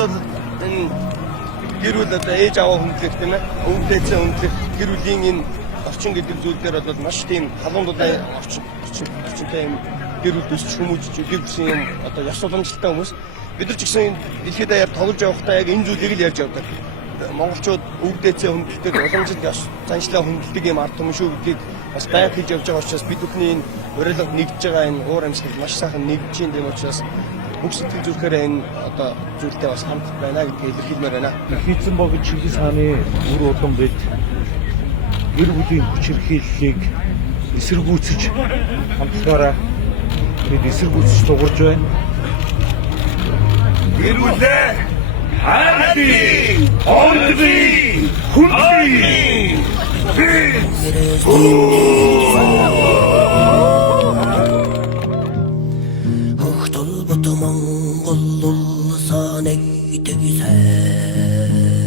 бол энэ гэр бүл одоо ээж аваа хүндлэх тийм ээ. Өвдөөцөө хүндлэх гэр бүлийн энэ орчин гэдэг зүйл дээр бол маш тийм халуун дулаан орчинтай юм гэр бүл төсч хүмүүжиж өдөө гэсэн юм одоо ёс уламжлалтай хүмүүс. Бид нар ч гэсэн дэлхийд даяар тоглож явахдаа яг энэ зүйлийг л ярьж явдаг. Монголчууд өвдөөцөө хүндэлдэг, уламжлалт ёс заншлаа хүндэлдэг юм ард түмэн шүү гэдгийг бас байнга хийж явж байгаа учраас бид бүхний энэ урилга нэгдэж байгаа энэ уур амьсгал маш сайхан нэгдэж юм тийм учраас бүх сэтгэл зүрхээр энэ одоо зүйлтэй бас хамт байна гэдгийг илэрхийлмээр байна. Хийцэн богд Чингис хааны үр удам бид гэр бүлийн хүч хэрхийллийг эсэргүүцэж хамтлагаараа бид эсэргүүцэж дуурж байна. Гэр бүлээ хааны ордын хүндрий Монгол улсаа нэгдэг сайн